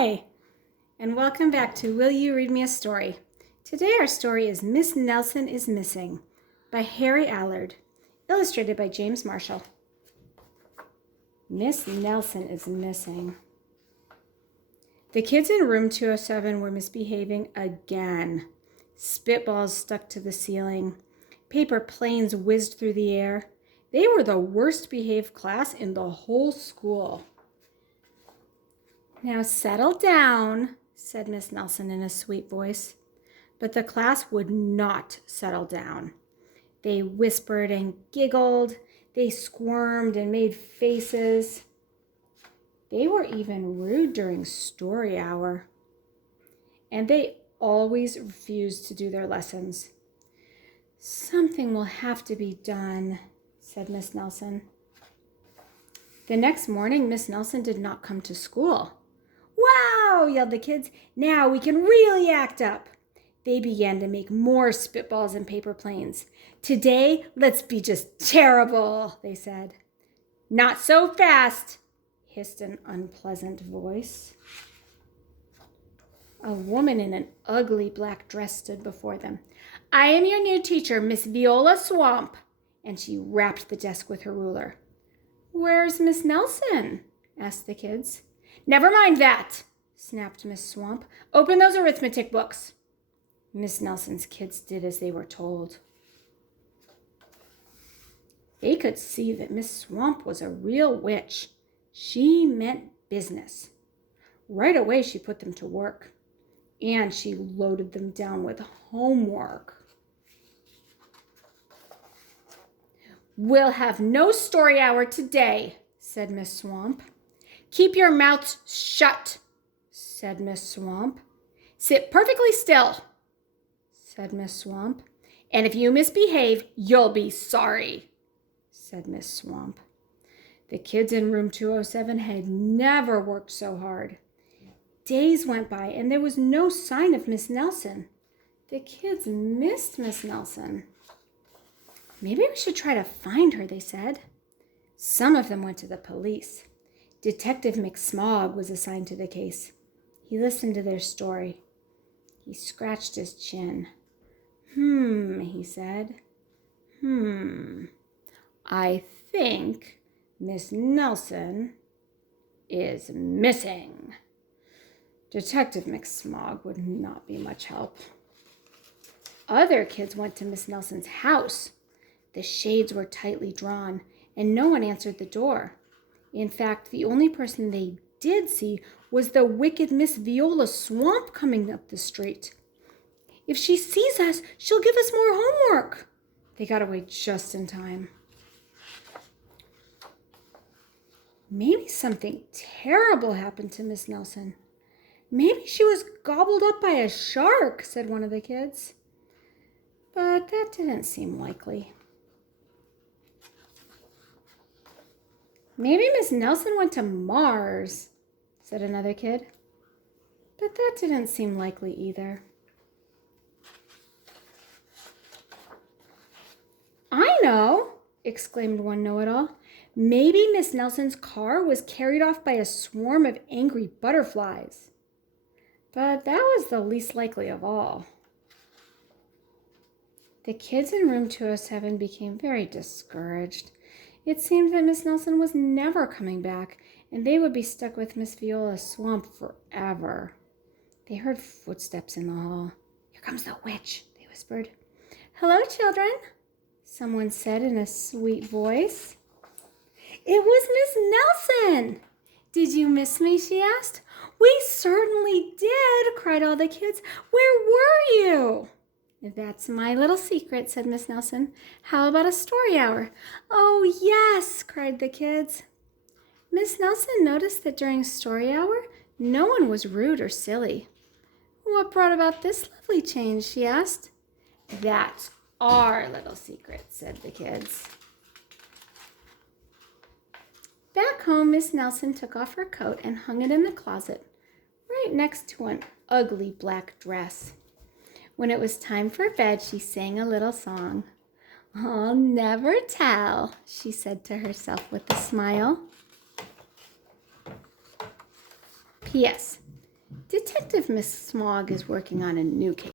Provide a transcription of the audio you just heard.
Hi, and welcome back to Will You Read Me a Story? Today our story is Miss Nelson is Missing by Harry Allard, illustrated by James Marshall. Miss Nelson is missing. The kids in room 207 were misbehaving again. Spitballs stuck to the ceiling. Paper planes whizzed through the air. They were the worst behaved class in the whole school. "Now settle down," said Miss Nelson in a sweet voice. But the class would not settle down. They whispered and giggled. They squirmed and made faces. They were even rude during story hour. And they always refused to do their lessons. "Something will have to be done," said Miss Nelson. The next morning, Miss Nelson did not come to school. "Wow!" yelled the kids. "Now we can really act up." They began to make more spitballs and paper planes. "Today, let's be just terrible," they said. "Not so fast," hissed an unpleasant voice. A woman in an ugly black dress stood before them. "I am your new teacher, Miss Viola Swamp," and she rapped the desk with her ruler. "Where's Miss Nelson?" asked the kids. "Never mind that," snapped Miss Swamp. "Open those arithmetic books." Miss Nelson's kids did as they were told. They could see that Miss Swamp was a real witch. She meant business. Right away, she put them to work, and she loaded them down with homework. "We'll have no story hour today," said Miss Swamp. "Keep your mouths shut," said Miss Swamp. "Sit perfectly still," said Miss Swamp. "And if you misbehave, you'll be sorry," said Miss Swamp. The kids in room 207 had never worked so hard. Days went by and there was no sign of Miss Nelson. The kids missed Miss Nelson. "Maybe we should try to find her," they said. Some of them went to the police. Detective McSmog was assigned to the case. He listened to their story. He scratched his chin. He said. "I think Miss Nelson is missing." Detective McSmog would not be much help. Other kids went to Miss Nelson's house. The shades were tightly drawn, and no one answered the door. In fact, the only person they did see was the wicked Miss Viola Swamp coming up the street. "If she sees us, she'll give us more homework." They got away just in time. "Maybe something terrible happened to Miss Nelson. Maybe she was gobbled up by a shark," said one of the kids. But that didn't seem likely. "Maybe Miss Nelson went to Mars," said another kid. But that didn't seem likely either. "I know," exclaimed one know-it-all. "Maybe Miss Nelson's car was carried off by a swarm of angry butterflies." But that was the least likely of all. The kids in room 207 became very discouraged. It seemed that Miss Nelson was never coming back, and they would be stuck with Miss Viola Swamp forever. They heard footsteps in the hall. "Here comes the witch," they whispered. "Hello, children," someone said in a sweet voice. It was Miss Nelson. "Did you miss me?" she asked. "We certainly did," cried all the kids. "Where were you?" "That's my little secret," said Miss Nelson. "How about a story hour?" "Oh, yes," cried the kids. Miss Nelson noticed that during story hour, no one was rude or silly. "What brought about this lovely change?" she asked. "That's our little secret," said the kids. Back home, Miss Nelson took off her coat and hung it in the closet, right next to an ugly black dress. When it was time for bed, she sang a little song. "I'll never tell," she said to herself with a smile. P.S. Detective Miss Smog is working on a new case.